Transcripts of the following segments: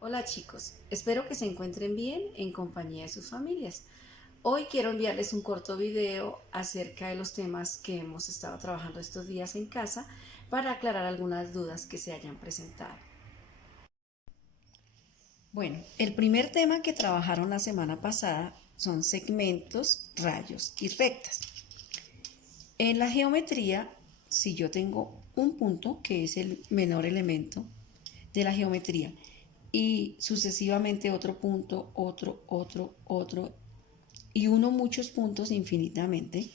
Hola chicos, espero que se encuentren bien en compañía de sus familias. Hoy quiero enviarles un corto video acerca de los temas que hemos estado trabajando estos días en casa para aclarar algunas dudas que se hayan presentado. Bueno, el primer tema que trabajaron la semana pasada son segmentos, rayos y rectas. En la geometría, si yo tengo un punto, que es el menor elemento de la geometría, y sucesivamente otro punto, otro, y uno muchos puntos infinitamente,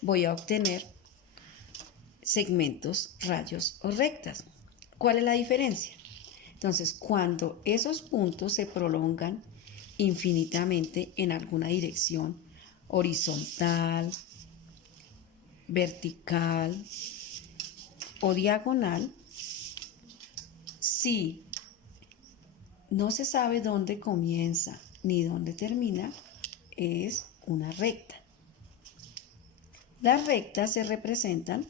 voy a obtener segmentos, rayos o rectas. ¿Cuál es la diferencia? Entonces, cuando esos puntos se prolongan infinitamente en alguna dirección, horizontal, vertical o diagonal, si no se sabe dónde comienza ni dónde termina, es una recta. Las rectas se representan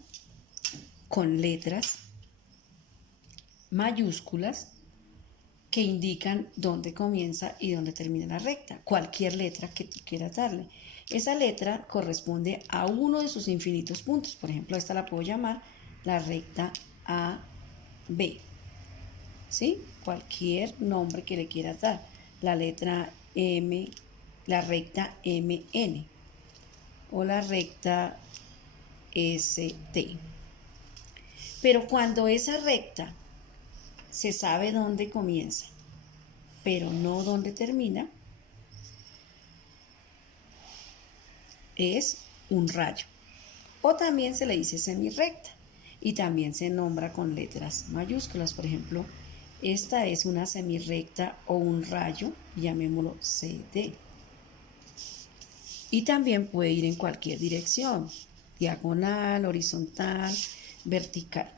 con letras mayúsculas que indican dónde comienza y dónde termina la recta. Cualquier letra que tú quieras darle. Esa letra corresponde a uno de sus infinitos puntos. Por ejemplo, esta la puedo llamar la recta AB. ¿Sí? Cualquier nombre que le quieras dar. La letra M, la recta MN o la recta ST. Pero cuando esa recta se sabe dónde comienza, pero no dónde termina, es un rayo. O también se le dice semirrecta y también se nombra con letras mayúsculas. Por ejemplo, esta es una semirrecta o un rayo, llamémoslo CD. Y también puede ir en cualquier dirección, diagonal, horizontal, vertical.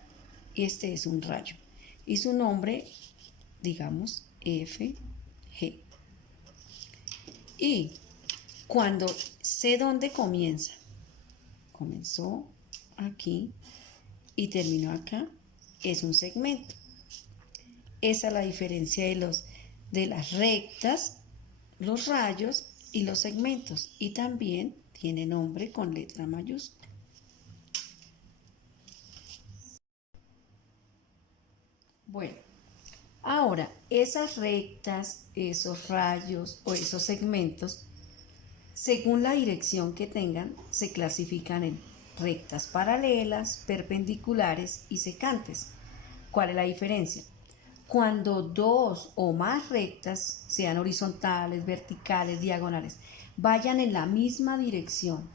Este es un rayo. Y su nombre, digamos, FG. Y cuando sé dónde comienza, comenzó aquí y terminó acá, es un segmento. Esa es la diferencia de las rectas, los rayos y los segmentos. Y también tiene nombre con letra mayúscula. Bueno, ahora esas rectas, esos rayos o esos segmentos, según la dirección que tengan, se clasifican en rectas paralelas, perpendiculares y secantes. ¿Cuál es la diferencia? Cuando dos o más rectas, sean horizontales, verticales, diagonales, vayan en la misma dirección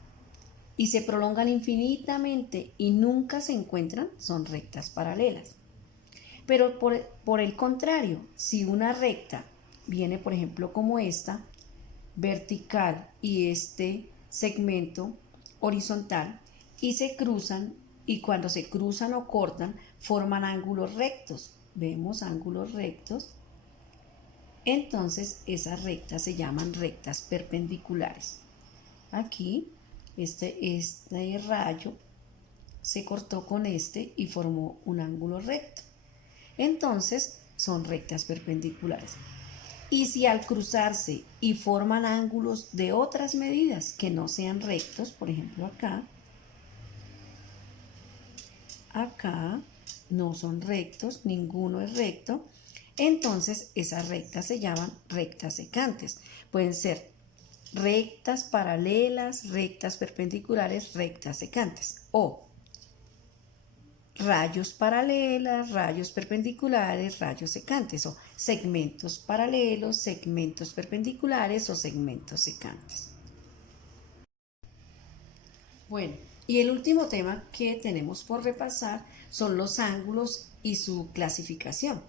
y se prolongan infinitamente y nunca se encuentran, son rectas paralelas. Pero por el contrario, si una recta viene, por ejemplo, como esta, vertical y este segmento horizontal, y se cruzan, y cuando se cruzan o cortan, forman ángulos rectos. Vemos ángulos rectos. Entonces esas rectas se llaman rectas perpendiculares. Aquí este rayo se cortó con este y formó un ángulo recto. Entonces son rectas perpendiculares. Y si al cruzarse y forman ángulos de otras medidas que no sean rectos, por ejemplo acá no son rectos, ninguno es recto, entonces esas rectas se llaman rectas secantes. Pueden ser rectas paralelas, rectas perpendiculares, rectas secantes o rayos paralelas, rayos perpendiculares, rayos secantes o segmentos paralelos, segmentos perpendiculares o segmentos secantes. Bueno, y el último tema que tenemos por repasar son los ángulos y su clasificación.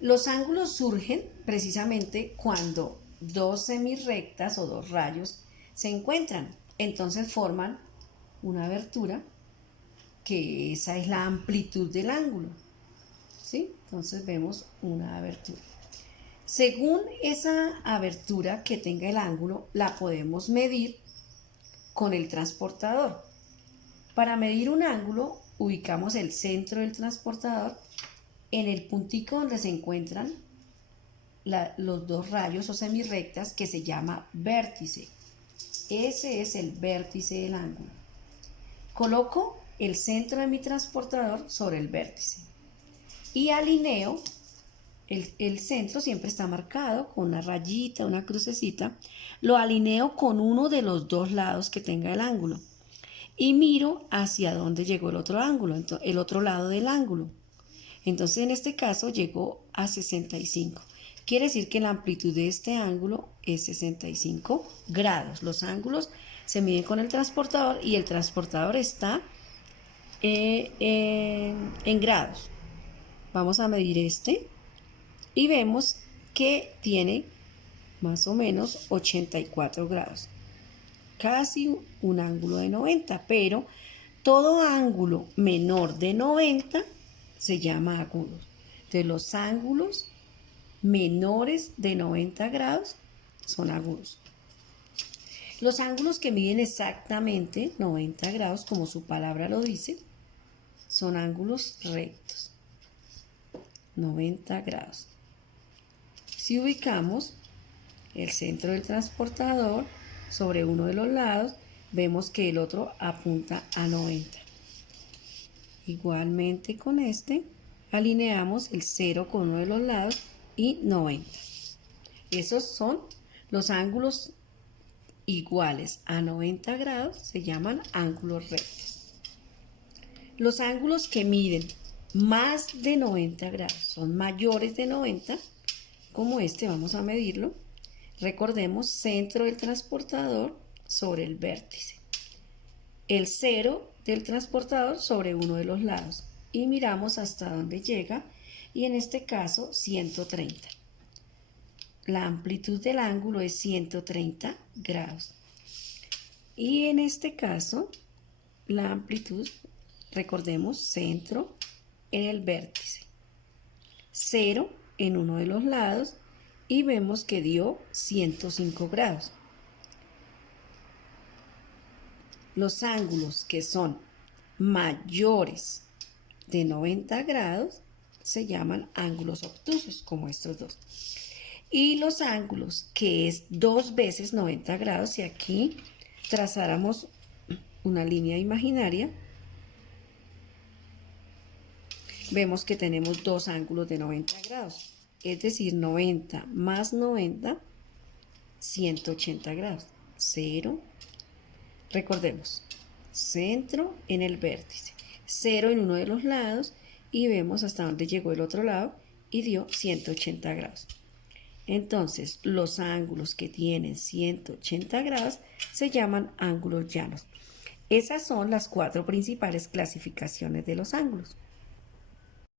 Los ángulos surgen precisamente cuando dos semirrectas o dos rayos se encuentran. Entonces forman una abertura, que esa es la amplitud del ángulo. ¿Sí? Entonces vemos una abertura. Según esa abertura que tenga el ángulo, la podemos medir con el transportador. Para medir un ángulo, ubicamos el centro del transportador en el puntico donde se encuentran los dos rayos o semirrectas que se llama vértice. Ese es el vértice del ángulo. Coloco el centro de mi transportador sobre el vértice y alineo. El centro siempre está marcado con una rayita, una crucecita. Lo alineo con uno de los dos lados que tenga el ángulo y miro hacia dónde llegó el otro ángulo, el otro lado del ángulo. Entonces en este caso llegó a 65. Quiere decir que la amplitud de este ángulo es 65 grados. Los ángulos se miden con el transportador y el transportador está en grados. Vamos a medir este y vemos que tiene más o menos 84 grados. Casi un ángulo de 90, pero todo ángulo menor de 90 se llama agudo. Entonces los ángulos menores de 90 grados son agudos. Los ángulos que miden exactamente 90 grados, como su palabra lo dice, son ángulos rectos. 90 grados. Si ubicamos el centro del transportador sobre uno de los lados, vemos que el otro apunta a 90. Igualmente con este, alineamos el 0 con uno de los lados y 90. Esos son los ángulos iguales a 90 grados, se llaman ángulos rectos. Los ángulos que miden más de 90 grados, son mayores de 90, como este, vamos a medirlo. Recordemos, centro del transportador sobre el vértice. El 0 del transportador sobre uno de los lados. Y miramos hasta dónde llega, y en este caso 130. La amplitud del ángulo es 130 grados. Y en este caso, la amplitud, recordemos, centro en el vértice. 0 en uno de los lados y vemos que dio 105 grados. Los ángulos que son mayores de 90 grados se llaman ángulos obtusos, como estos dos. Y los ángulos que es 2 veces 90 grados, si aquí trazáramos una línea imaginaria, vemos que tenemos dos ángulos de 90 grados, es decir, 90 más 90, 180 grados. 0, recordemos, centro en el vértice, 0 en uno de los lados y vemos hasta dónde llegó el otro lado y dio 180 grados. Entonces, los ángulos que tienen 180 grados se llaman ángulos llanos. Esas son las 4 principales clasificaciones de los ángulos.